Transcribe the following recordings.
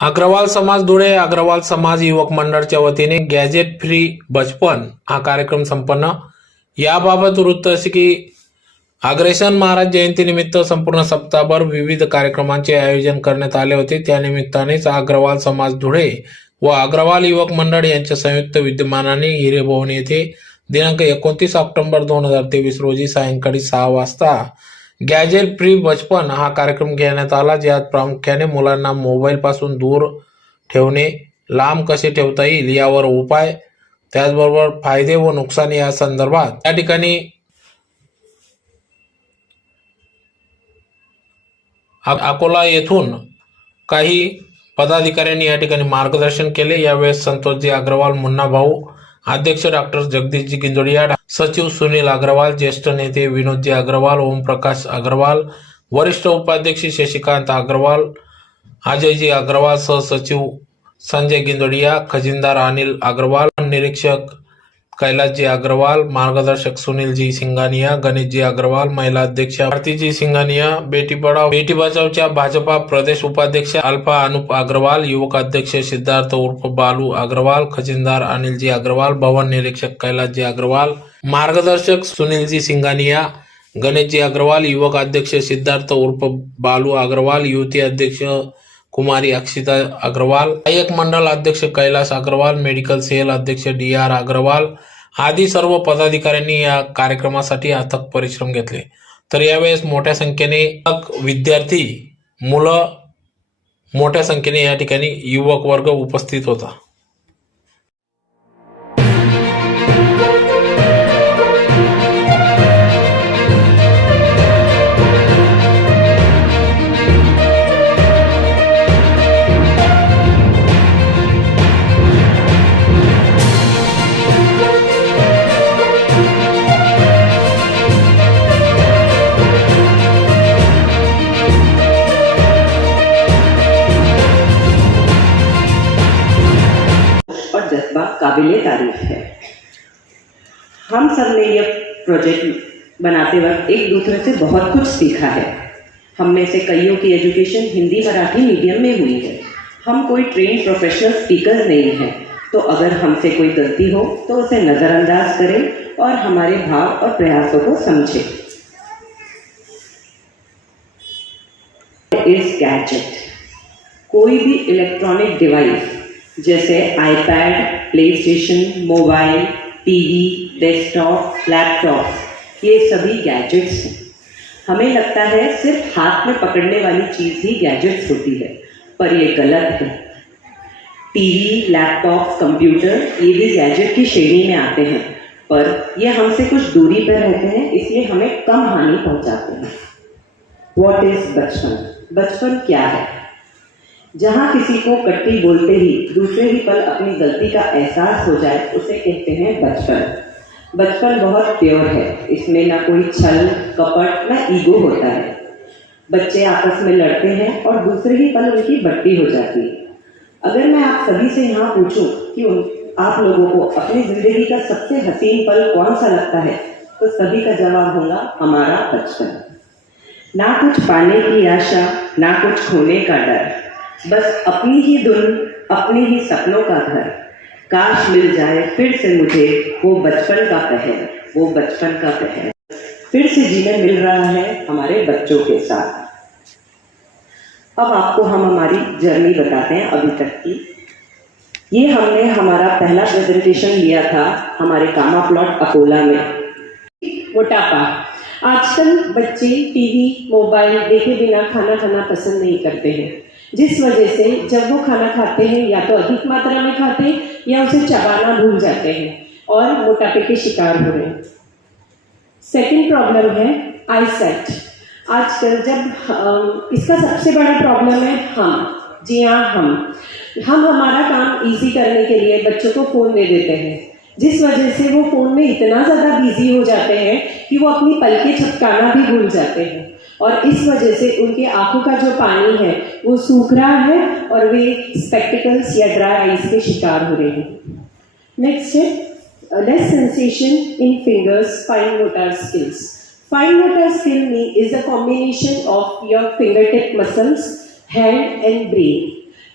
अग्रवाल समाज धुळे अग्रवाल समाज युवक मंडळच्या वतीने गॅजेट फ्री बचपन हा कार्यक्रम संपन्न। याबाबत वृत्त असे की अग्रेसन महाराज जयंतीनिमित्त संपूर्ण सप्ताहभर विविध कार्यक्रमांचे आयोजन करण्यात आले होते। त्यानिमित्तानेच अग्रवाल समाज धुळे व अग्रवाल युवक मंडळ यांच्या संयुक्त विद्यमानाने हिरेभवन येथे दिनांक 29 ऑक्टोबर 2023 रोजी सायंकाळी 6 वाजता गॅजेट फ्री बचपन हा कार्यक्रम घेण्यात आला, ज्यात प्रामुख्याने मुलांना मोबाईल पासून दूर ठेवणे, लांब कसे ठेवता येईल यावर उपाय, त्याचबरोबर फायदे व नुकसान या संदर्भात या ठिकाणी अकोला येथून काही पदाधिकाऱ्यांनी या ठिकाणी मार्गदर्शन केले। यावेळेस संतोषजी अग्रवाल, मुन्ना भाऊ, अध्यक्ष डॉक्टर जगदीशजी गिंजोडिया, सचिव सुनील अग्रवाल, ज्येष्ठ नेते विनोदजी अग्रवाल, ओम प्रकाश अग्रवाल, वरिष्ठ उपाध्यक्ष शशिकांत अग्रवाल, अजयजी अग्रवाल, सहसचिव संजय गिंजोडिया, खजिनदार अनिल अग्रवाल, निरीक्षक कैलाशजी अग्रवाल, मार्गदर्शक सुनीलजी सिंघानिया, गणेशजी अग्रवाल, महिला अध्यक्ष भारतीजी सिंघानिया, बेटी पढ़ाओ बेटी बचाओच्या भाजपा प्रदेश उपाध्यक्ष अल्फा अनूप अग्रवाल, युवक अध्यक्ष सिद्धार्थ उर्फ बालू अग्रवाल, खजिनदार अनिलजी अग्रवाल, भवन निरीक्षक कैलाशजी अग्रवाल, मार्गदर्शक सुनीलजी सिंघानिया, गणेशजी अग्रवाल, युवक अध्यक्ष सिद्धार्थ उर्फ बालू अग्रवाल, युवती अध्यक्ष कुमारी अक्षिता अग्रवाल, सहाय्यक मंडल अध्यक्ष कैलाश अग्रवाल, मेडिकल सेल अध्यक्ष DR अग्रवाल आदी सर्व पदाधिकाऱ्यांनी या कार्यक्रमासाठी अथक परिश्रम घेतले। तर यावेळेस मोठ्या संख्येने विद्यार्थी, मुलं, मोठ्या संख्येने या ठिकाणी युवक वर्ग उपस्थित होता। और जज्बा काबिले तारीफ है। हम सब ने यह प्रोजेक्ट बनाते वक्त एक दूसरे से बहुत कुछ सीखा है। हम में से कईयों की एजुकेशन हिंदी मराठी मीडियम में हुई है। हम कोई ट्रेन प्रोफेशनल स्पीकर नहीं हैं, तो अगर हमसे कोई गलती हो तो उसे नज़रअंदाज करें और हमारे भाव और प्रयासों को समझें। इस गैजेट, कोई भी इलेक्ट्रॉनिक डिवाइस जैसे iPad, PlayStation, mobile, TV, desktop, laptop, ये सभी गैजेट्स हैं। हमें लगता है सिर्फ हाथ में पकड़ने वाली चीज़ ही गैजेट्स होती है, पर ये गलत है। टीवी, लैपटॉप, कंप्यूटर ये भी गैजेट की श्रेणी में आते हैं, पर ये हमसे कुछ दूरी पर रहते हैं, इसलिए हमें कम हानि पहुंचाते हैं। व्हाट इज बचपन? बचपन क्या है? जहाँ किसी को कट्टी बोलते ही दूसरे ही पल अपनी गलती का एहसास हो जाए, उसे कहते हैं बचपन। बचपन बहुत प्योर है, इसमें ना कोई छल कपट ना ईगो होता है। बच्चे आपस में लड़ते हैं और दूसरे ही पल उनकी बट्टी हो जाती है। अगर मैं आप सभी से यहाँ पूछूं कि आप लोगों को अपनी जिंदगी का सबसे हसीन पल कौन सा लगता है, तो सभी का जवाब होगा हमारा बचपन। ना कुछ पाने की आशा, ना कुछ खोने का डर, बस अपनी ही धुन, अपनी ही सपनों का घर। काश मिल जाए फिर से मुझे वो बचपन का पहर, वो बचपन का पहर फिर से जीने मिल रहा है हमारे बच्चों के साथ। अब आपको हम हमारी जर्नी बताते हैं अभी तक की। ये हमने हमारा पहला प्रेजेंटेशन लिया था हमारे कामा प्लॉट अकोला में। मोटापा, आजकल बच्चे टीवी, मोबाइल देखे बिना खाना खाना पसंद नहीं करते हैं, जिस वजह से जब वो खाना खाते हैं या तो अधिक मात्रा में खाते हैं या उसे चबाना भूल जाते हैं और मोटापे के शिकार हो रहे हैं। सेकंड प्रॉब्लम है आईसाइट। आजकल जब इसका सबसे बड़ा प्रॉब्लम है जी हाँ, हम हमारा काम इजी करने के लिए बच्चों को फ़ोन दे देते हैं, जिस वजह से वो फ़ोन में इतना ज़्यादा बिजी हो जाते हैं कि वो अपनी पलकें झपकाना भी भूल जाते हैं, और इस वजह से उनके आंखों का जो पानी है वो सूख रहा है और वे स्पेक्टिकल्स या ड्राई आइज के शिकार हो रहे हैं। नेक्स्ट है less sensation in fingers, fine motor skills. Fine motor skill is a combination of your fingertip muscles, hand and brain.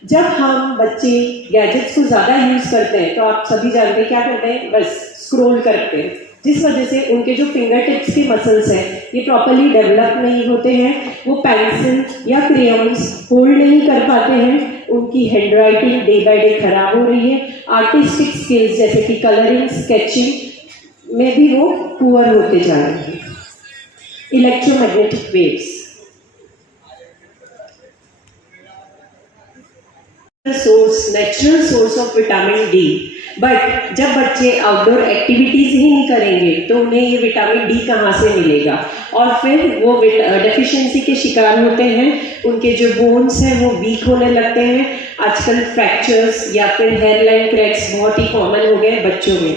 जब हम बच्चे गैजेट्स को ज़्यादा यूज़ करते हैं तो आप सभी जानते हैं क्या करते हैं, बस स्क्रॉल करते हैं, जिस वजह से उनके जो फिंगर टिप्स के मसल्स हैं ये प्रॉपरली डेवलप नहीं होते हैं, वो पेंसिल या क्रेयॉन्स होल्ड नहीं कर पाते हैं, उनकी hand writing day by day खराब हो रही है, आर्टिस्टिक स्किल्स जैसे कि कलरिंग स्केचिंग में भी वो पुअर होते जा रहे हैं। Electromagnetic waves natural source of vitamin D, but जब बच्चे आउटडोर एक्टिविटीज ही नहीं करेंगे तो उन्हें ये विटामिन डी कहाँ से मिलेगा, और फिर वो डेफिशिएंसी के शिकार होते हैं, उनके जो बोन्स हैं वो वीक होने लगते हैं। आजकल फ्रैक्चर्स या फिर हेयरलाइन क्रैक्स बहुत ही कॉमन हो गए बच्चों में।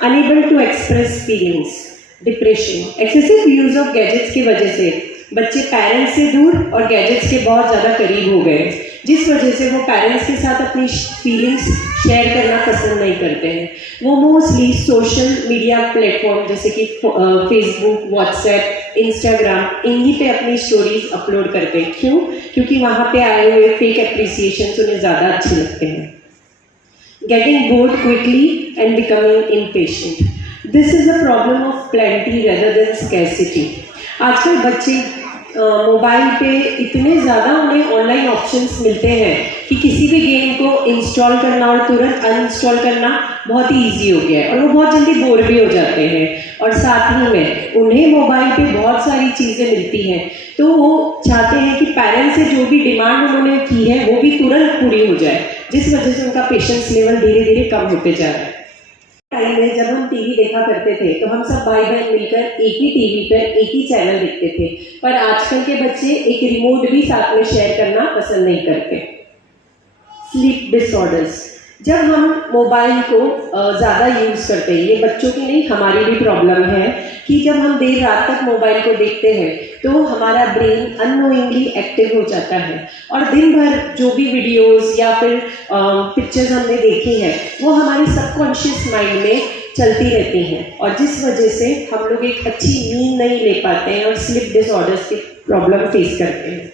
Unable to express feelings, depression, excessive use of gadgets की वजह से बच्चे पेरेंट्स से दूर और गैजेट्स के बहुत ज़्यादा करीब हो गए, जिस वजह से वो पेरेंट्स के साथ अपनी फीलिंग्स शेयर करना पसंद नहीं करते हैं। वो मोस्टली सोशल मीडिया प्लेटफॉर्म जैसे कि फेसबुक, व्हाट्सएप, इंस्टाग्राम, इन्हीं पे अपनी स्टोरीज अपलोड करते हैं। क्यों? क्योंकि वहाँ पे आए हुए फेक एप्रिसिएशन उन्हें ज़्यादा अच्छे लगते हैं। Getting bored quickly and becoming impatient, this is a problem of plenty rather than scarcity. आजकल बच्चे मोबाइल पे इतने ज़्यादा उन्हें ऑनलाइन ऑप्शंस मिलते हैं कि किसी भी गेम को इंस्टॉल करना और तुरंत अनइंस्टॉल करना बहुत ही ईजी हो गया है, और वो बहुत जल्दी बोर भी हो जाते हैं, और साथ ही में उन्हें मोबाइल पे बहुत सारी चीज़ें मिलती हैं, तो वो चाहते हैं कि पेरेंट्स से जो भी डिमांड उन्होंने की है वो भी तुरंत पूरी हो जाए, जिस वजह से उनका पेशेंस लेवल धीरे धीरे कम होते जा रहा है। टाइम में जब हम टीवी देखा करते थे तो हम सब भाई बहन मिलकर एक ही टीवी पर एक ही चैनल देखते थे, पर आजकल के बच्चे एक रिमोट भी साथ में शेयर करना पसंद नहीं करते। स्लीप डिसऑर्डर्स, जब हम मोबाइल को ज़्यादा यूज़ करते हैं, ये बच्चों की नहीं हमारी भी प्रॉब्लम है कि जब हम देर रात तक मोबाइल को देखते हैं तो हमारा ब्रेन अननोइंगली एक्टिव हो जाता है, और दिन भर जो भी वीडियोस या फिर पिक्चर्स हमने देखी हैं वो हमारे सबकॉन्शियस माइंड में चलती रहती हैं, और जिस वजह से हम लोग एक अच्छी नींद नहीं ले पाते हैं और स्लीप डिसऑर्डर्स की प्रॉब्लम फेस करते हैं।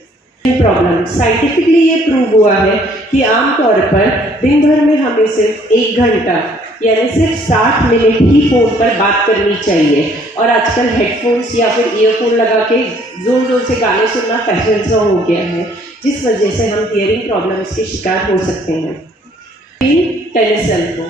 प्रॉब्लम साइंटिफिकली ये प्रूव हुआ है कि आमतौर पर दिन भर में हमें सिर्फ 1 घंटा यानी सिर्फ 60 मिनट ही फ़ोन पर बात करनी चाहिए, और आजकल हेडफोन्स या फिर ईयरफोन लगा के जोर जोर से गाने सुनना फैशन सा हो गया है, जिस वजह से हम हियरिंग प्रॉब्लम्स के शिकार हो सकते हैं। टेनिस एल्बो,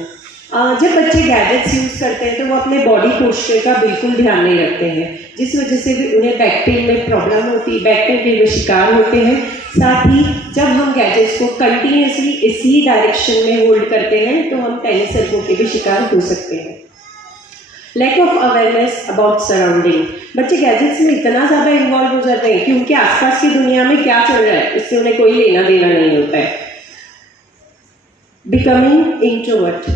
जब बच्चे गैजेट्स यूज़ करते हैं तो वो अपने बॉडी पोस्चर का बिल्कुल ध्यान नहीं रखते हैं, जिस वजह से भी उन्हें बैक पेन में प्रॉब्लम होती है, बैक पेन के वे शिकार होते हैं। साथ ही जब हम गैजेट्स को कंटिन्यूसली इसी डायरेक्शन में होल्ड करते हैं तो हम टेनिस एल्बो के भी शिकार हो सकते हैं। Lack of awareness about surrounding, बच्चे गैजेट्स में इतना ज़्यादा इन्वॉल्व हो जाते हैं कि उनके आसपास की दुनिया में क्या चल रहा है इससे उन्हें कोई लेना देना नहीं होता है। बिकमिंग इंट्रोवर्ट,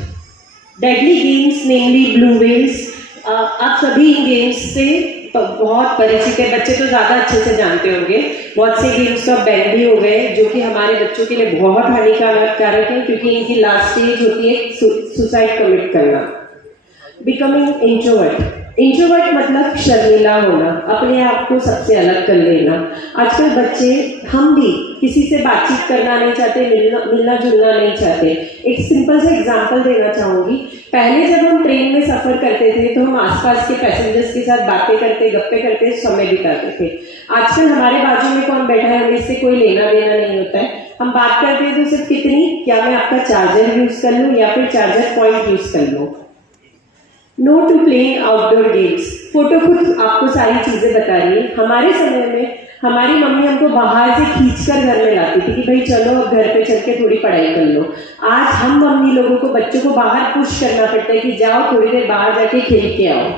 डेडली गेम्स नेमली ब्लू वेल्स, आप सभी इन गेम्स से बहुत परिचित है, बच्चे तो ज़्यादा अच्छे से जानते होंगे। बहुत से गेम्स तो बैन भी हो गए जो कि हमारे बच्चों के लिए बहुत हानिकारक है, क्योंकि इनकी लास्ट स्टेज होती है सुसाइड कमिट करना। बिकमिंग इंट्रोवर्ट, इंट्रोवर्ट मतलब शर्मीला होना, अपने आप को सबसे अलग कर लेना। आजकल बच्चे, हम भी किसी से बातचीत करना नहीं चाहते, मिलना जुलना नहीं चाहते। एक सिंपल सा एग्जांपल देना चाहूँगी। पहले जब हम ट्रेन में सफ़र करते थे तो हम आसपास के पैसेंजर्स के साथ बातें करते, गप्पे करते समय बिताते थे। आजकल हमारे बाजू में कौन बैठा है हमें इससे कोई लेना देना नहीं होता है। हम बात करते हैं तो सिर्फ कितनी, क्या मैं आपका चार्जर यूज़ कर लूँ या फिर चार्जर पॉइंट यूज़ कर लूँ। No to playing outdoor games, photo खुद आपको सारी चीज़ें बता रही है। हमारे समय में हमारी मम्मी हमको बाहर से खींचकर घर में लाती थी कि भाई चलो अब घर पे चल के थोड़ी पढ़ाई कर लो। आज हम मम्मी लोगों को बच्चों को बाहर पुश करना पड़ता है कि जाओ थोड़ी देर बाहर जाके खेल के आओ।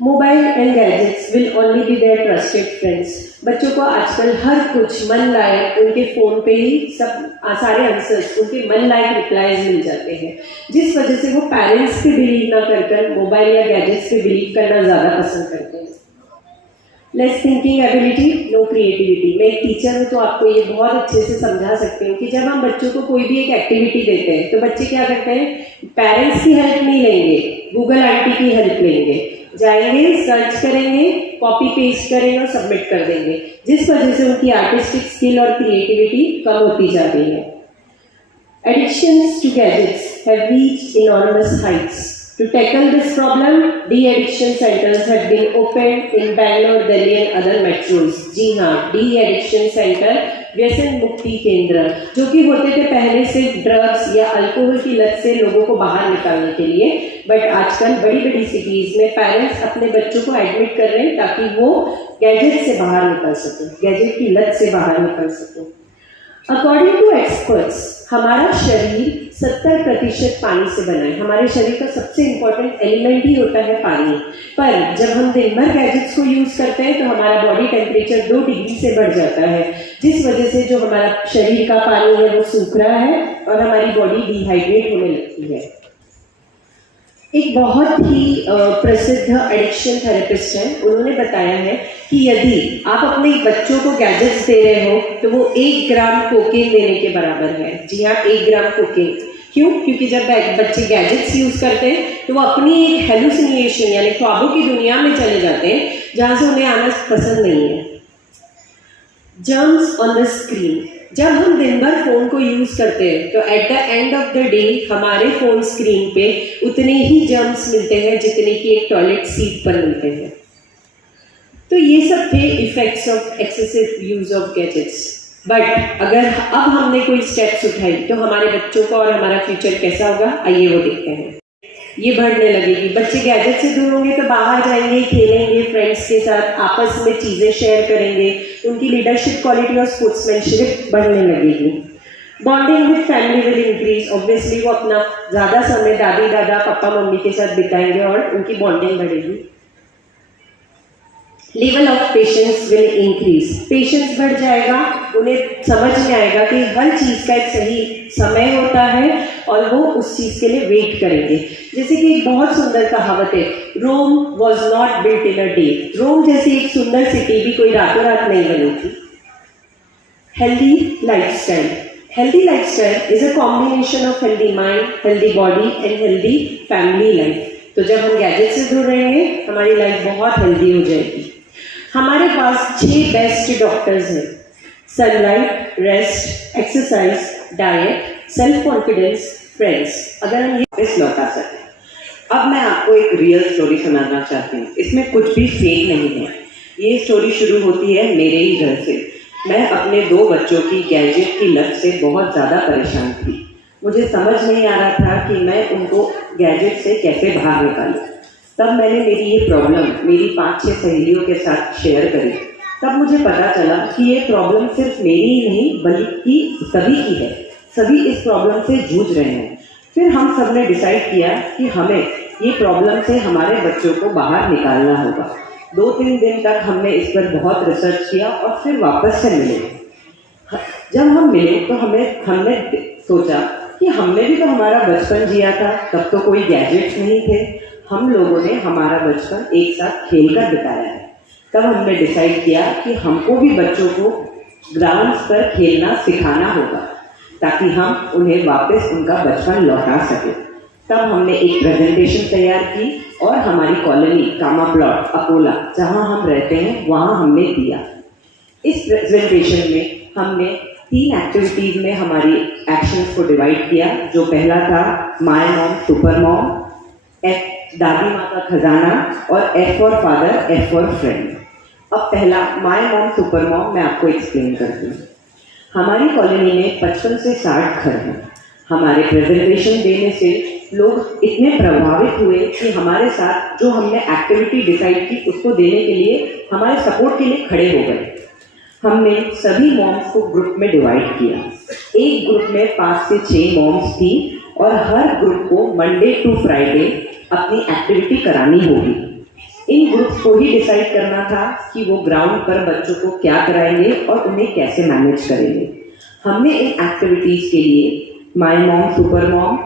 Mobile and gadgets will only be there trusted friends, बच्चों को आजकल हर कुछ मन लायक उनके फ़ोन पे ही सब सारे आंसर्स, उनके मन लायक रिप्लाईज मिल जाते हैं, जिस वजह से वो पेरेंट्स पे बिलीव ना कर मोबाइल या गैजेट्स पे बिलीव करना ज़्यादा पसंद करते हैं। Less thinking ability, no creativity. मैं एक टीचर हूँ तो आपको ये बहुत अच्छे से समझा सकती हूँ कि जब हम बच्चों को कोई भी एक एक्टिविटी देते हैं तो बच्चे क्या करते हैं, पेरेंट्स की हेल्प नहीं लेंगे, गूगल आंटी की हेल्प लेंगे। जाएंगे, सर्च करेंगे, कॉपी पेस्ट करेंगे और सबमिट कर देंगे, जिस वजह से उनकी आर्टिस्टिक स्किल और क्रिएटिविटी कम होती जा रही है। Addictions to gadgets have reached enormous heights. To tackle this problem, de-addiction centers have been opened in Bangalore, Delhi and other metros. जी हाँ, de-addiction center व्यसन मुक्ति केंद्र, जो कि होते थे पहले सिर्फ ड्रग्स या अल्कोहल की लत से लोगों को बाहर निकालने के लिए, बट आजकल बड़ी बड़ी सिटीज में पेरेंट्स अपने बच्चों को एडमिट कर रहे हैं ताकि वो गैजेट से बाहर निकल सके, गैजेट की लत से बाहर निकल सके। अकॉर्डिंग टू एक्सपर्ट्स, हमारा शरीर 70% पानी से बना है। हमारे शरीर का सबसे इम्पोर्टेंट एलिमेंट ही होता है पानी। पर जब हम दिन भर गैजेट्स को यूज करते हैं तो हमारा बॉडी टेम्परेचर 2 डिग्री से बढ़ जाता है, जिस वजह से जो हमारा शरीर का पानी है वो सूख रहा है और हमारी बॉडी डिहाइड्रेट होने लगती है। एक बहुत ही प्रसिद्ध एडिक्शन थेरेपिस्ट है, उन्होंने बताया है कि यदि आप अपने बच्चों को गैजेट्स दे रहे हो तो वो 1 ग्राम कोकेन देने के बराबर है। जी हाँ, 1 ग्राम कोकेन। क्यों? क्योंकि जब बच्चे गैजेट्स यूज करते हैं तो वो अपनी एक हेलुसिनेशन यानी ख्वाबों की दुनिया में चले जाते हैं जहाँ से उन्हें आना पसंद नहीं है। जर्म्स ऑन द स्क्रीन, जब हम दिन भर फोन को यूज करते हैं तो at the end of the day हमारे फोन स्क्रीन पे उतने ही जर्म्स मिलते हैं जितने कि एक टॉयलेट सीट पर मिलते हैं। तो ये सब थे effects of excessive use of gadgets. But अगर अब हमने कोई स्टेप्स उठाई तो हमारे बच्चों का और हमारा फ्यूचर कैसा होगा, आइए वो देखते हैं। ये बढ़ने लगेगी, बच्चे गैजेट से दूर होंगे तो बाहर जाएंगे, खेलेंगे फ्रेंड्स के साथ, आपस में चीज़ें शेयर करेंगे, उनकी लीडरशिप क्वालिटी और स्पोर्ट्समैनशिप बढ़ने लगेगी। Bonding with family will increase, obviously वो अपना ज़्यादा समय दादी दादा पापा मम्मी के साथ बिताएंगे और उनकी बॉन्डिंग बढ़ेगी। Level of patience will increase, patience बढ़ जाएगा, उन्हें समझ में आएगा कि हर चीज़ का एक सही समय होता है और वो उस चीज़ के लिए वेट करेंगे। जैसे कि एक बहुत सुंदर कहावत है, Rome was not built in a day. Rome जैसी एक सुंदर सिटी भी कोई रातों रात नहीं बनी थी। Healthy lifestyle, healthy lifestyle is a combination of healthy mind, healthy body and healthy family life. तो जब हम गैजेट से दूर रहेंगे हमारी लाइफ बहुत हेल्दी हो जाएगी। हमारे पास 6 बेस्ट डॉक्टर्स हैं, sunlight, rest, exercise, diet, self confidence, friends. अगर हम ये लौटा सकें। अब मैं आपको एक रियल स्टोरी सुनाना चाहती हूँ, इसमें कुछ भी फेक नहीं है। ये स्टोरी शुरू होती है मेरे ही घर से। मैं अपने 2 बच्चों की गैजेट की लत से बहुत ज़्यादा परेशान थी। मुझे समझ नहीं आ रहा था कि मैं उनको गैजेट से कैसे बाहर निकालूं। तब मैंने मेरी ये प्रॉब्लम मेरी 5-6 सहेलियों के साथ शेयर करी। तब मुझे पता चला कि ये प्रॉब्लम सिर्फ मेरी ही नहीं बल्कि सभी की है, सभी इस प्रॉब्लम से जूझ रहे हैं। फिर हम सब ने डिसाइड किया कि हमें ये प्रॉब्लम से हमारे बच्चों को बाहर निकालना होगा। 2-3 दिन तक हमने इस पर बहुत रिसर्च किया और फिर वापस से मिले। जब हम मिले तो हमने सोचा कि हमने भी तो हमारा बचपन जिया था, तब तो कोई गैजेट्स नहीं थे। हम लोगों ने हमारा बचपन एक साथ खेलकर बिताया है। तब हमने डिसाइड किया कि हमको भी बच्चों को ग्राउंड्स पर खेलना सिखाना होगा ताकि हम उन्हें वापस उनका बचपन लौटा सकें। तब हमने एक प्रेजेंटेशन तैयार की और हमारी कॉलोनी कामा प्लॉट अकोला जहां हम रहते हैं वहां हमने दिया। इस प्रेजेंटेशन में हमने 3 एक्टिविटीज़ में हमारी एक्शंस को डिवाइड किया। जो पहला था my mom super mom, F दादी माँ का खजाना और F for father, F for friend. अब पहला माय मॉम सुपर मॉम मैं आपको एक्सप्लेन करती हूँ। हमारी कॉलोनी में 55 से 60 घर हैं। हमारे प्रेजेंटेशन देने से लोग इतने प्रभावित हुए कि हमारे साथ जो हमने एक्टिविटी डिसाइड की उसको देने के लिए हमारे सपोर्ट के लिए खड़े हो गए। हमने सभी मॉम्स को ग्रुप में डिवाइड किया। एक ग्रुप में 5 से 6 मॉम्स थी और हर ग्रुप को मंडे टू फ्राइडे अपनी एक्टिविटी करानी होगी। इन ग्रुप्स को ही डिसाइड करना था कि वो ग्राउंड पर बच्चों को क्या कराएंगे और उन्हें कैसे मैनेज करेंगे। हमने इन एक्टिविटीज़ के लिए my mom super mom,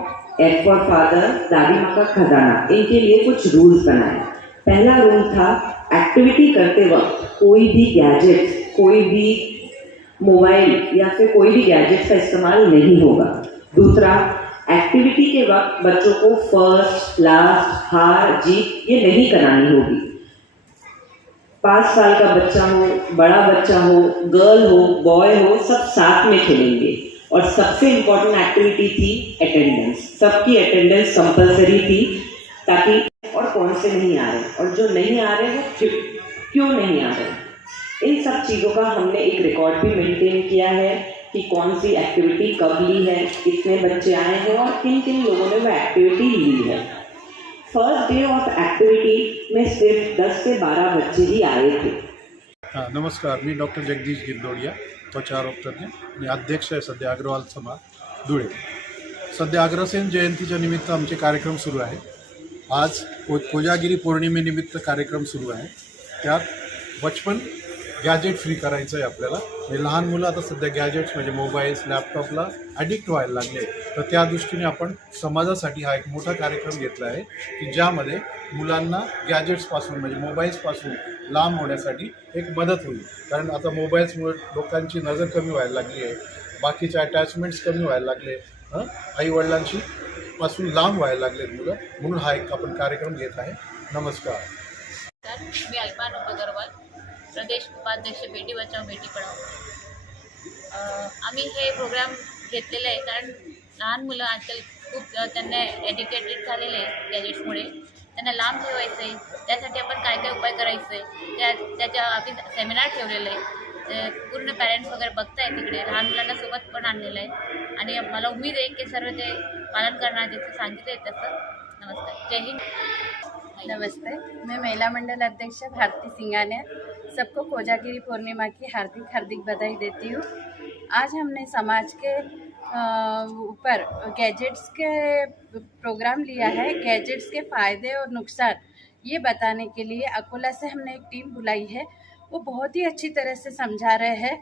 F for father, दादी माँ का खजाना, इनके लिए कुछ रूल्स बनाए। पहला रूल था एक्टिविटी करते वक्त कोई भी गैजेट, कोई भी मोबाइल या फिर कोई भी गैजेट का इस्तेमाल नहीं होगा। दूसरा, एक्टिविटी के वक्त बच्चों को फर्स्ट, लास्ट, हार, जीत ये नहीं करानी होगी। 5 साल का बच्चा हो, बड़ा बच्चा हो, गर्ल हो, बॉय हो, सब साथ में खेलेंगे। और सबसे इम्पोर्टेंट एक्टिविटी थी अटेंडेंस। सबकी अटेंडेंस कंपलसरी थी, ताकि और कौन से नहीं आ रहे और जो नहीं आ रहे वो क्यों नहीं आ रहे, इन सब चीज़ों का हमने एक रिकॉर्ड भी मेंटेन किया है कि कौन सी एक्टिविटी कब ली है, कितने बच्चे आए हैं और किन किन लोगों ने वो एक्टिविटी ली है। फर्स्ट डे ऑफ एक्टिविटी में सिर्फ 10 से 12 बच्चे ही आए थे। नमस्कार, मी डॉक्टर जगदीश गिंदोडिया, त्वचारोगतज्ञ आणि अध्यक्ष आहे सध्या अग्रवाल समाज धुळे। सध्या अग्रसेन जयंतीच्या निमित्त आमचे कार्यक्रम सुरू आहे। आज कोजागिरी पौर्णिमेनिमित्त कार्यक्रम सुरू आहे। त्यात बचपन गॅजेट फ्री करायचं आहे आपल्याला। म्हणजे लहान मुलं आता सध्या गॅजेट्स म्हणजे मोबाईल्स, लॅपटॉपला ॲडिक्ट व्हायला लागले, तर त्या दृष्टीने आपण समाजासाठी हा एक मोठा कार्यक्रम घेतला आहे की ज्यामध्ये मुलांना गॅजेट्सपासून म्हणजे मोबाईल्सपासून लांब होण्यासाठी एक मदत होईल। कारण आता मोबाईल्समुळे लोकांची नजर कमी व्हायला लागली आहे, बाकीचे अटॅचमेंट्स कमी व्हायला लागले, आईवडिलांशी पासून लांब व्हायला लागलेत मुलं, म्हणून हा एक आपण कार्यक्रम घेत आहे। नमस्कार। मी अल्पा अग्रवाल, प्रदेश उपाध्यक्ष बेटी बचाओ बेटी पढाओ। आम्ही हे प्रोग्राम घेतलेले आहे कारण लहान मुलं आजकाल खूप त्यांना एडिकेटेड झालेले आहे गॅजेट्समुळे, त्यांना लांब ठेवायचं आहे। त्यासाठी आपण काय काय उपाय करायचे त्याच्या आम्ही सेमिनार ठेवलेलं आहे। पूर्ण पॅरेंट्स वगैरे बघताय तिकडे, लहान मुलांना सोबत पण आणलेलं आहे आणि मला उम्मीद आहे की सर्व ते पालन करणार जसं सांगितलं आहे तसं। नमस्कार, जय हिंद। नमस्ते, मैं महिला मंडल अध्यक्ष भारती सिंगानिया सबको कोजागिरी पूर्णिमा की हार्दिक बधाई देती हूँ। आज हमने समाज के ऊपर गैजेट्स के प्रोग्राम लिया है। गैजेट्स के फ़ायदे और नुकसान ये बताने के लिए अकोला से हमने एक टीम बुलाई है। वो बहुत ही अच्छी तरह से समझा रहे हैं,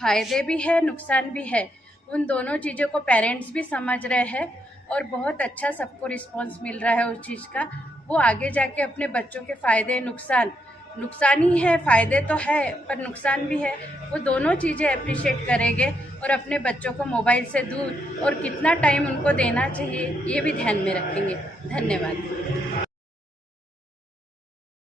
फ़ायदे भी है नुकसान भी है, उन दोनों चीज़ों को पेरेंट्स भी समझ रहे हैं और बहुत अच्छा सबको रिस्पांस मिल रहा है उस चीज़ का। वो आगे जाके अपने बच्चों के फ़ायदे नुकसान ही है, फ़ायदे तो है पर नुकसान भी है, वो दोनों चीज़ें अप्रिशिएट करेंगे और अपने बच्चों को मोबाइल से दूर और कितना टाइम उनको देना चाहिए ये भी ध्यान में रखेंगे। धन्यवाद।